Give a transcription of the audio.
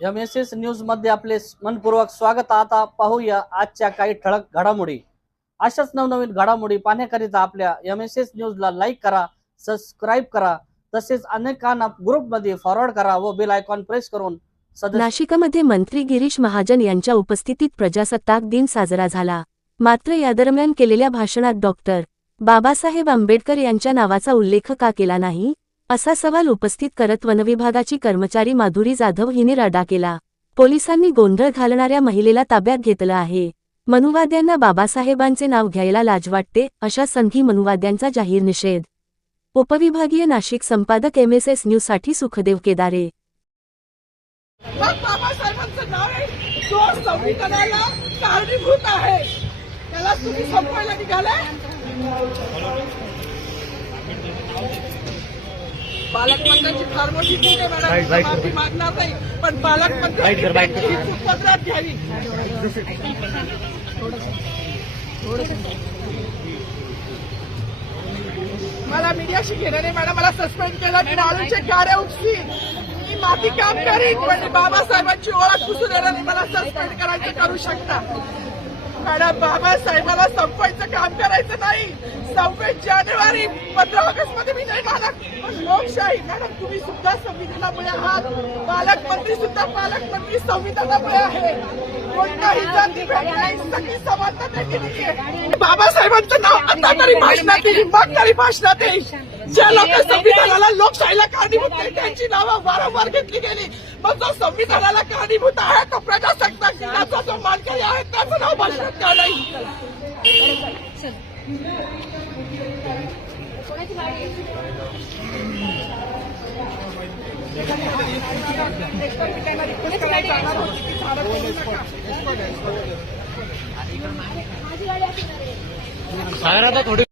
MSS news मध्ये आपले मनपूर्वक स्वागत। आता पाहूया आजच्या काही ठळक घडामोडी। अशाच नवनवीन घडामोडी पाहण्याकरिता आपल्या MSS न्यूजला लाईक करा, सबस्क्राइब करा, तसेच अनेकांना ग्रुपमध्ये फॉरवर्ड करा व बेल आयकॉन प्रेस करून नाशिकमध्ये मंत्री गिरीश महाजन यांच्या उपस्थितीत प्रजासत्ताक दिन साजरा झाला। मात्र या दरम्यान केलेल्या भाषणात डॉक्टर बाबासाहेब आंबेडकर यांच्या नावाचा उल्लेख का केला नाही, असा सवाल उपस्थित करत वनविभागाची कर्मचारी माधुरी जाधव हिने राडा केला। पोलिसांनी गोंधळ घालणाऱ्या महिलेला ताब्यात घेतलं आहे। मनुवाद्यांना बाबासाहेबांचे नाव घ्यायला लाज वाटते, अशा संधी मनुवाद्यांचा जाहीर निषेध। उपविभागीय नाशिक संपादक MSS न्यूजसाठी सुखदेव केदारे। बाबासाहेबांचं नाव आहे तो संविधानाला कारणीभूत आहे, त्याला तुम्ही संपवायला निघालाय। पालकमंत्र्यांची फार मोठी चूक आहे मॅडम, माफी मागणार नाही, पण पालकमंत्र्यांची उपद्रव घ्यावी। मला मीडियाशी घेणं नाही मॅडम, मला सस्पेंड केलं, मी आळूचे गाड्या उपसीन, मी माती काम करीन, पण बाबासाहेबांची ओळख पुसून येणार नाही, मला सस्पेंड करायचं करू शकता मॅडम। बाबासाहेबाला संपवायचं काम करायचं नाही। 26 जानेवारी 15 ऑगस्ट मध्ये मी नाही मानत, पण लोकशाही मॅडम, तुम्ही सुद्धा संविधानामुळे आहात, पालकमंत्री सुद्धा पालकमंत्री संविधानामुळे आहे। कोणताही जातीभेद नाही, सगळी समानता केली आहे। बाबासाहेबांचं नाव आता तरी भाषणात येईल, मग तरी भाषणात येईल। ज्या लोक संविधानाला लोकशाहीला कारणीभूत नाही त्यांची नावं वारंवार घेतली गेली, मग जो संविधानाला कारणीभूत आहे तो प्रजासत्ताक दिनाचा जो मानकरी आहे त्याचं नाव भाषणात का नाही? सागर आता थोडी